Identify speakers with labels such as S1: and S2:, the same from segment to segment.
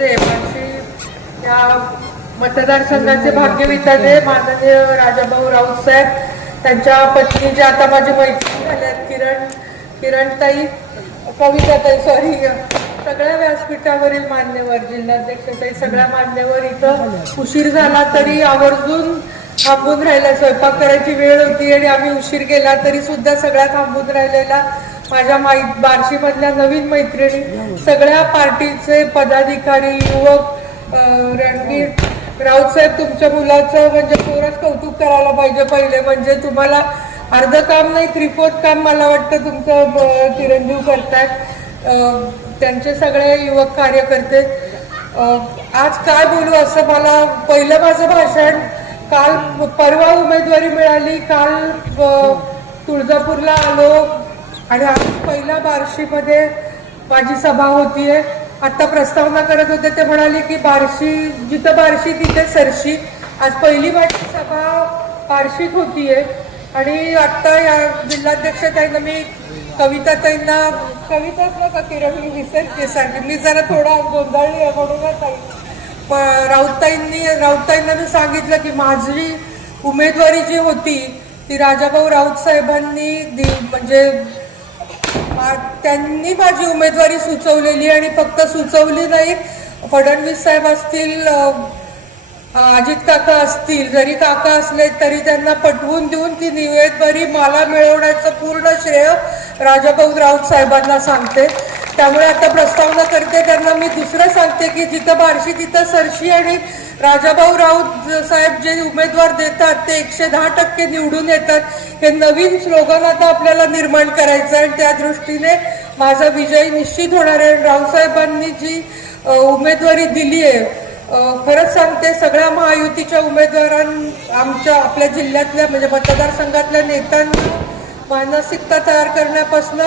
S1: या मतदारसंघाचे भाग्यविधाते माननीय राजाभाऊ राऊत साहेब त्यांच्या पत्नी जे आता माझी मैत्रीण झाल्या किरण किरणताई कविताताई सॉरी सगळ्या व्यासपीठावरील मान्यवर जिल्हाध्यक्षताई सगळ्या मान्यवर इथं उशीर झाला तरी आवर्जून थांबून राहिला स्वयंपाक करायची वेळ होती आणि आम्ही उशीर केला तरी सुद्धा सगळ्या थांबून राहिलेला माझ्या माई बार्शीमधल्या नवीन मैत्रिणी सगळ्या पार्टीचे पदाधिकारी युवक रणवीर राऊत साहेब तुमच्या मुलाचं म्हणजे खरंच कौतुक करायला पाहिजे पहिले. म्हणजे तुम्हाला अर्ध काम नाही थ्री फोर्थ काम मला वाटतं तुमचं चिरंजीव करतायत. त्यांचे सगळे युवक कार्यकर्ते. आज काय बोलू असं मला पहिलं माझं भाषण काल परवा उमेदवारी मिळाली काल तुळजापूरला आलो आणि आज पहिल्या बार्शीमध्ये माझी सभा होतीये. आता प्रस्तावना करत होते ते म्हणाले की बार्शी जिथं बार्शी तिथे सरशी. आज पहिली माझी सभा बार्शीत होतीये. आणि आता या जिल्हाध्यक्षताईंना मी कविताताईंना कविताच नका किरण मी विसरते सांगितली. मी जरा थोडा गोंधळली आहे म्हणूनच ताई. प- राऊतताईंनी राऊतताईंना मी सांगितलं की माझी उमेदवारी जी होती ती राजाभाऊ राऊत साहेबांनी दि म्हणजे त्यांनी माझी उमेदवारी सुचवलेली आणि फक्त सुचवली नाही. फडणवीस साहेब असतील अजित काका असतील जरी काका असले तरी त्यांना पटवून देऊन ती निवेदवारी मला मिळवण्याचं पूर्ण श्रेय राजाभाऊ राऊत साहेबांना सांगते. त्यामुळे आता प्रस्तावना करते त्यांना. मी दुसरं सांगते की जिथं बार्शी तिथं सरशी आणि राजाभाऊ राऊत साहेब जे उमेदवार देतात ते एकशे दहा टक्के निवडून येतात. हे नवीन स्लोगन आता आपल्याला निर्माण करायचं आहे. आणि त्या दृष्टीने माझा विजय निश्चित होणार आहे. रावसाहेबांनी जी उमेदवारी दिली आहे खरंच सांगते सगळ्या महायुतीच्या उमेदवारां आमच्या आपल्या जिल्ह्यातल्या म्हणजे मतदारसंघातल्या नेत्यांना मानसिकता तयार करण्यापासून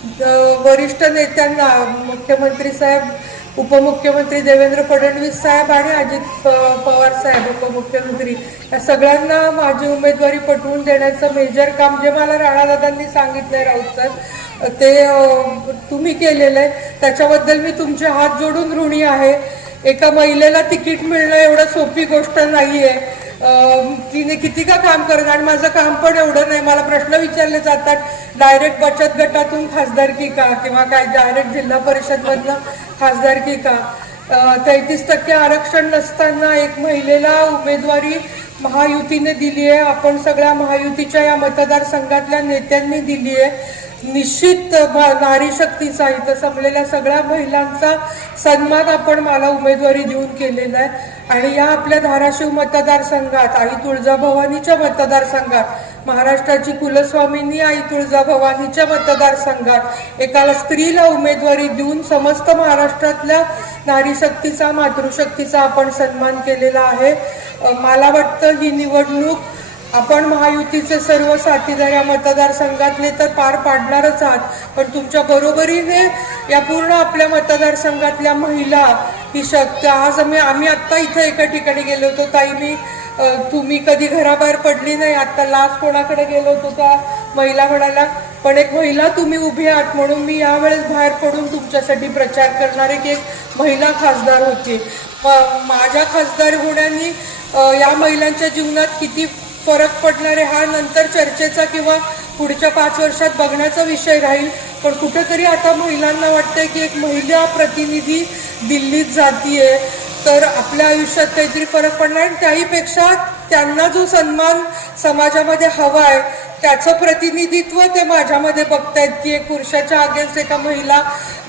S1: वरिष्ठ नेत्यांना मुख्यमंत्री साहेब उपमुख्यमंत्री देवेंद्र फडणवीस साहेब आणि अजित पवार साहेब उपमुख्यमंत्री या सगळ्यांना माझी उमेदवारी पटवून देण्याचं मेजर काम जे मला राणादादांनी सांगितलंय राऊत साहेब ते तुम्ही केलेलं आहे त्याच्याबद्दल मी तुमचे हात जोडून ऋणी आहे. एका महिलेला तिकीट मिळणं एवढं सोपी गोष्ट नाहीये. आहे तिने किती का काम करत आणि माझं काम पण एवढं नाही. मला प्रश्न विचारले जातात डायरेक्ट बचत गटातून खासदारकी का किंवा काय डायरेक्ट जिल्हा परिषदमधनं खासदारकी का तेहतीस टक्के आरक्षण नसताना एक महिलेला उमेदवारी महायुतीने दिली आहे. आपण सगळ्या महायुतीच्या या मतदारसंघातल्या नेत्यांनी दिली आहे. निश्चित नारी शक्तीचा इथं संपलेल्या सगळ्या महिलांचा सन्मान आपण मला उमेदवारी देऊन केलेला आहे. आणि या आपल्या धाराशिव मतदारसंघात आई तुळजाभवानीच्या मतदारसंघात महाराष्ट्राची कुलस्वामींनी आई तुळजाभवानीच्या मतदारसंघात एकाला स्त्रीला उमेदवारी देऊन समस्त महाराष्ट्रातल्या नारी शक्तीचा मातृशक्तीचा आपण सन्मान केलेला आहे. मला वाटतं ही निवडणूक आपण महायुतीचे सर्व साथीदार या मतदारसंघातले तर पार पाडणारच आहात. पण तुमच्या बरोबरीने या पूर्ण आपल्या मतदारसंघातल्या महिला ही शक्य आज आम्ही आम्ही आत्ता इथं एका ठिकाणी गेलो होतो. ताई मी तुम्ही कधी घराबाहेर पडली नाही. आत्ता लास्ट कोणाकडे गेलो होतो त्या महिला म्हणाल्या पण एक महिला तुम्ही उभी आहात. म्हणून मी यावेळेस बाहेर पडून तुमच्यासाठी प्रचार करणारे की एक महिला खासदार होती. माझ्या खासदार होण्याने या महिलांच्या जीवनात किती फरक पडणार आहे हा नंतर चर्चेचा किंवा पुढच्या पाच वर्षात बघण्याचा विषय राहील. पण कुठेतरी आता महिलांना वाटतंय की एक महिला प्रतिनिधी दिल्लीत जातीये. तर आपल्या आयुष्यात काहीतरी फरक पडणार आणि त्याहीपेक्षा त्यांना जो सन्मान समाजामध्ये हवा आहे त्याचं प्रतिनिधित्व ते माझ्यामध्ये बघतायत की एक पुरुषाच्या अगेन्स्ट एका महिला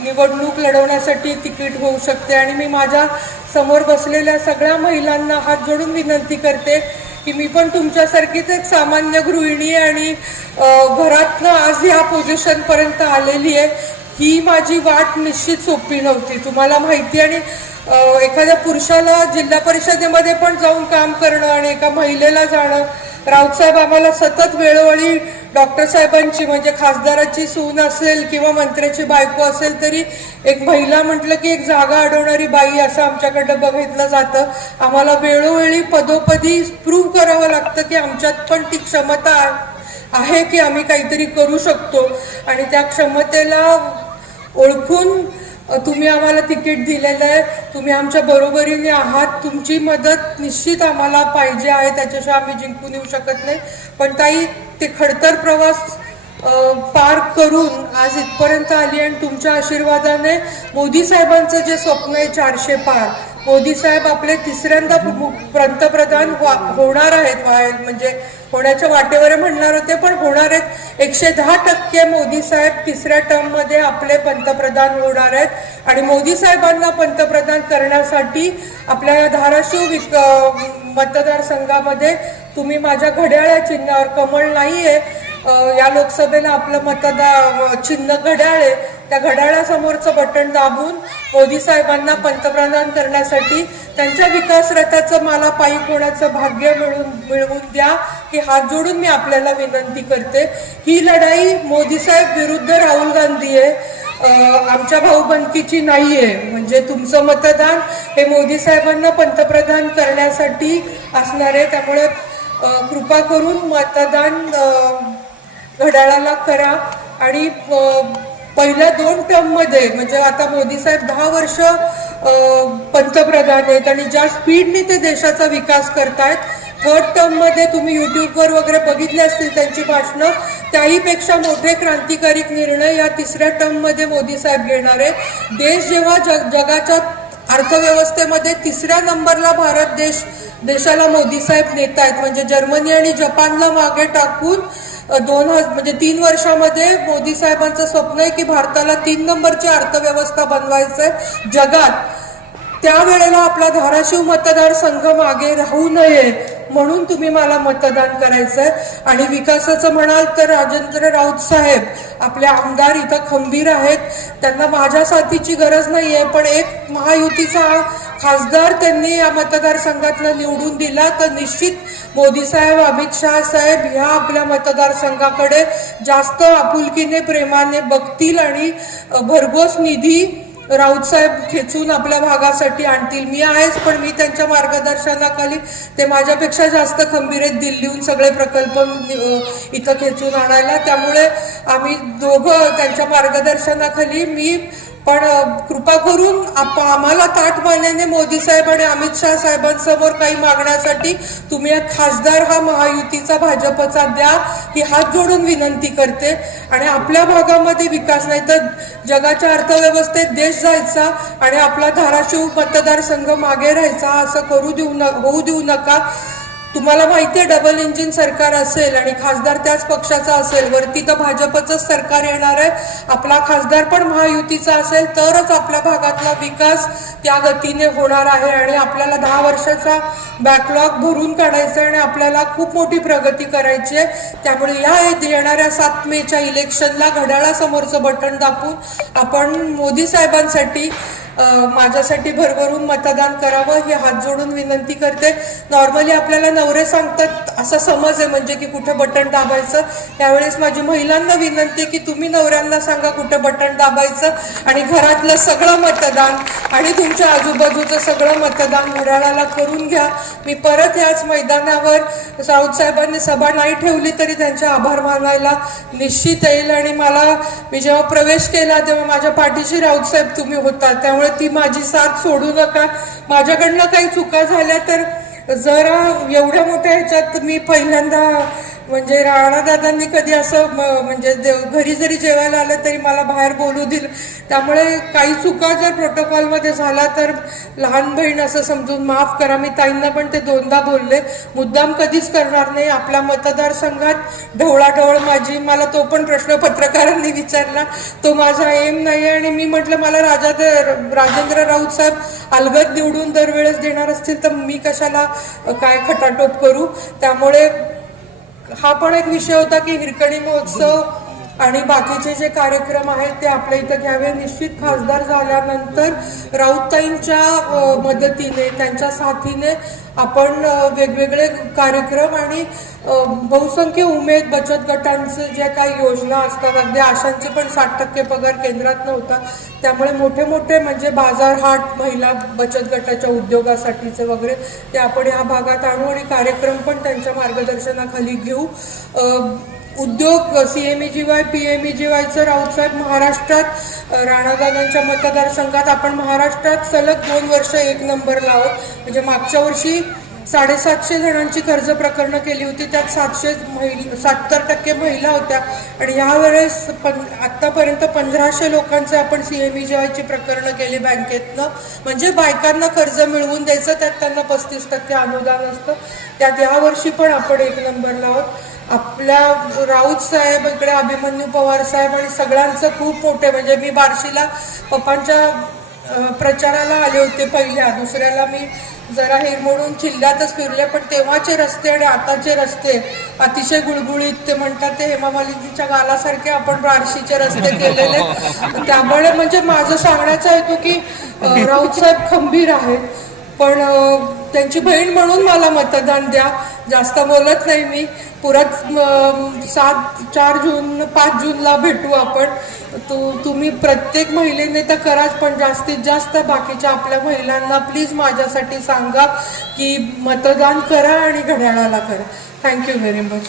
S1: निवडणूक लढवण्यासाठी तिकीट होऊ शकते. आणि मी माझ्यासमोर बसलेल्या सगळ्या महिलांना हात जोडून विनंती करते की मी पण तुमच्यासारखीच एक सामान्य गृहिणी आणि घरातनं आज ह्या पोझिशनपर्यंत आलेली आहे. ही माझी वाट निश्चित सोपी नव्हती. तुम्हाला माहिती आणि एखाद्या पुरुषाला जिल्हा परिषदेमध्ये पण जाऊन काम करणं आणि एका महिलेला जाणं राऊतसाहेब आम्हाला सतत वेळोवेळी डॉक्टर साहेबांची म्हणजे खासदाराची सून असेल किंवा मंत्र्याची बायको असेल तरी एक महिला म्हटलं की एक जागा अडवणारी बाई असं आमच्याकडं बघितलं जातं. आम्हाला वेळोवेळी पदोपदी प्रूव्ह करावं लागतं की आमच्यात पण ती क्षमता आहे की आम्ही काहीतरी करू शकतो. आणि त्या क्षमतेला ओळखून तुम्ही आम्हाला तिकीट दिलेलं आहे. तुम्ही आमच्या बरोबरीने आहात. तुमची मदत निश्चित आम्हाला पाहिजे आहे. त्याच्याशिवाय आम्ही जिंकून येऊ शकत नाही. पण ताई ते खडतर प्रवास पार करून आज इथपर्यंत आली आणि तुमच्या आशीर्वादाने मोदी साहेबांचं जे स्वप्न आहे चारशे पार मोदी साहेब आपले तिसऱ्यांदा पंतप्रधान होणार आहेत म्हणजे होण्याच्या वाटेवर म्हणणार होते पण होणार आहेत. एकशे दहा टक्के मोदी साहेब तिसऱ्या टर्ममध्ये आपले पंतप्रधान होणार आहेत. आणि मोदी साहेबांना पंतप्रधान करण्यासाठी आपल्या धाराशिव विक- मतदारसंघामध्ये तुम्ही माझ्या घड्याळ्या चिन्हावर कमळ नाही आहे या लोकसभेला आपलं मतदार चिन्ह घड्याळ आहे. त्या घड्याळासमोरचं बटन दाबून मोदी साहेबांना पंतप्रधान करण्यासाठी त्यांच्या विकास रथाचं मला पायी होण्याचं भाग्य मिळून मिळवून द्या ही हात जोडून मी आपल्याला विनंती करते. ही लढाई मोदी साहेब विरुद्ध राहुल गांधी आहे. आमच्या भाऊबंदकीची आहे म्हणजे तुमचं मतदान हे मोदी साहेबांना पंतप्रधान करण्यासाठी असणार आहे. त्यामुळे कृपा करून मतदान घड्याळाला करा. आणि पहिल्या दोन टर्ममध्ये म्हणजे आता मोदी साहेब दहा वर्ष पंतप्रधान आहेत आणि ज्या स्पीडने ते देशाचा विकास करतायत थर्ड टर्ममध्ये तुम्ही युट्यूबवर वगैरे बघितले असतील त्यांची भाषणं त्याहीपेक्षा मोठे क्रांतिकारी निर्णय या तिसऱ्या टर्ममध्ये मोदी साहेब घेणार आहे देश जेव्हा जग जगाच्या अर्थव्यवस्थेमध्ये तिसऱ्या नंबरला भारत देश देशाला मोदी साहेब नेत आहेत. म्हणजे जर्मनी आणि जपानला मागे टाकून दोन हज म्हणजे तीन वर्षामध्ये मोदी साहेबांचं स्वप्न आहे की भारताला तीन नंबरची अर्थव्यवस्था बनवायचं आहे जगात. त्यावेळेला आपला धाराशिव मतदारसंघ मागे राहू नये. म्हणून तुम्ही मला मतदान करायचंय. आणि विकासाचं म्हणाल तर राजेंद्र राऊत साहेब आपले आमदार इथं खंबीर आहेत. त्यांना माझ्या साथीची गरज नाही आहे पण एक महायुतीचा खासदार त्यांनी या मतदारसंघातनं निवडून दिला तर निश्चित मोदी साहेब अमित शाह साहेब ह्या आपल्या मतदारसंघाकडे जास्त आपुलकीने प्रेमाने बघतील आणि भरघोस निधी राऊतसाहेब खेचून आपल्या भागासाठी आणतील. मी आहेच पण मी त्यांच्या मार्गदर्शनाखाली ते माझ्यापेक्षा जास्त खंबीर आहेत. दिल्लीहून सगळे प्रकल्प इथं खेचून आणायला. त्यामुळे आम्ही दोघं त्यांच्या मार्गदर्शनाखाली मी पण कृपा करून आप आम्हाला ताट मानेने मोदी साहेब आणि अमित शहा साहेबांसमोर काही मागण्यासाठी तुम्ही खासदार हा महायुतीचा भाजपचा द्या ही हात जोडून विनंती करते. आणि आपल्या भागामध्ये विकास नाही तर जगाच्या अर्थव्यवस्थेत देश जायचा आणि आपला धाराशिव मतदारसंघ मागे राहायचा असं करू देऊ न होऊ देऊ नका. तुम्हाला माहिती आहे डबल इंजिन सरकार असेल आणि खासदार त्याच पक्षाचा असेल वरती तर भाजपचंच सरकार येणार आहे. आपला खासदार पण महायुतीचा असेल तरच आपल्या भागातला विकास त्या गतीने होणार आहे आणि आपल्याला दहा वर्षाचा बॅकलॉग भरून काढायचा आहे आणि आपल्याला खूप मोठी प्रगती करायची आहे. त्यामुळे या येणाऱ्या सात मेच्या इलेक्शनला घड्याळासमोरचं बटन दाखवून आपण मोदी साहेबांसाठी माझ्यासाठी भरभरून मतदान करावं हे हात जोडून विनंती करते. नॉर्मली आपल्याला नवरे सांगतात असा समज आहे म्हणजे की कुठे बटन दाबायचं. त्यावेळेस माझी महिलांना विनंती की तुम्ही नवऱ्यांना सांगा कुठे बटन दाबायचं आणि घरातलं सगळं मतदान आणि तुमच्या आजूबाजूचं सगळं मतदान मुराळाला करून घ्या. मी परत याच मैदानावर राऊत साहेबांनी सभा नाही ठेवली तरी त्यांचे आभार मानायला निश्चित येईल आणि मला मी जेव्हा प्रवेश केला तेव्हा माझ्या पाठीशी राऊत साहेब तुम्ही होता. त्यामुळे ती माझी साथ सोडू नका. माझ्याकडनं काही चुका झाल्या तर जरा एवढ्या मोठ्या ह्याच्यात मी पहिल्यांदा म्हणजे राणादादांनी कधी असं म्हणजे देव- घरी जरी जेवायला आलं तरी मला बाहेर बोलू दिलं. त्यामुळे काही चुका जर प्रोटोकॉलमध्ये झाला तर लहान बहीण असं समजून माफ करा मी ताईंना पण ते दोनदा बोलले. मुद्दाम कधीच करणार नाही. आपल्या मतदारसंघात ढवळाढवळ माझी. मला तो पण प्रश्न पत्रकारांनी विचारला. तो माझा एम नाही आणि मी म्हटलं मला राजा राजेंद्र राऊत साहेब अलगद निवडून दरवेळेस देणार असतील तर मी कशाला काय खटाटोप करू? त्यामुळे हा पण एक विषय होता की हिरकणी महोत्सव आणि बाकीचे जे कार्यक्रम आहेत ते आपल्या इथं घ्यावे. निश्चित खासदार झाल्यानंतर राऊताईंच्या मदतीने त्यांच्या साथीने आपण वेगवेगळे कार्यक्रम आणि बहुसंख्य उमेद बचत गटांचे जे काही योजना असतात अगदी आशांचे पण साठ टक्के पगार केंद्रात नव्हता. त्यामुळे मोठे मोठे म्हणजे बाजार हाट महिला बचत गटाच्या उद्योगासाठीचे वगैरे ते आपण ह्या भागात आणू आणि कार्यक्रम पण त्यांच्या मार्गदर्शनाखाली घेऊ. उद्योग C M E G Y P M E G वायचं राऊत महाराष्ट्रात राणादादांच्या मतदारसंघात आपण महाराष्ट्रात सलग दोन वर्ष एक नंबर लावत. म्हणजे मागच्या वर्षी साडेसातशे जणांची कर्ज प्रकरणं केली होती. त्यात सातशे महिला सत्तर टक्के महिला होत्या. आणि यावेळेस पं आत्तापर्यंत पंधराशे लोकांचे आपण सी एम ई जी वायची प्रकरणं केली बँकेतनं. म्हणजे बायकांना कर्ज मिळवून द्यायचं त्यात त्यांना पस्तीस टक्के अनुदान असतं. त्यात यावर्षी पण आपण एक नंबरला आहोत आपल्या राऊत साहेब इकडे अभिमन्यू पवार साहेब आणि सगळ्यांचं खूप मोठे म्हणजे मी बार्शीला पप्पांच्या प्रचाराला आले होते पहिल्या. दुसऱ्याला मी जरा हिरमोडून जिल्ह्यातच फिरले पण तेव्हाचे रस्ते आणि आताचे रस्ते अतिशय गुळगुळीत ते म्हणतात ते हेमा मालिकीच्या गालासारखे आपण बार्शीचे रस्ते केलेले. त्यामुळे म्हणजे माझं सांगण्याचा येतो की राऊत साहेब खंबीर आहेत. पण त्यांची बहीण म्हणून मला मतदान द्या. जास्त बोलत नाही मी. पुरत सात चार जून पाच जूनला भेटू आपण. तू तुम्ही प्रत्येक महिलेने तर कराच पण जास्तीत जास्त बाकीच्या आपल्या महिलांना प्लीज माझ्यासाठी सांगा की मतदान करा आणि घड्याळाला करा. Thank you very much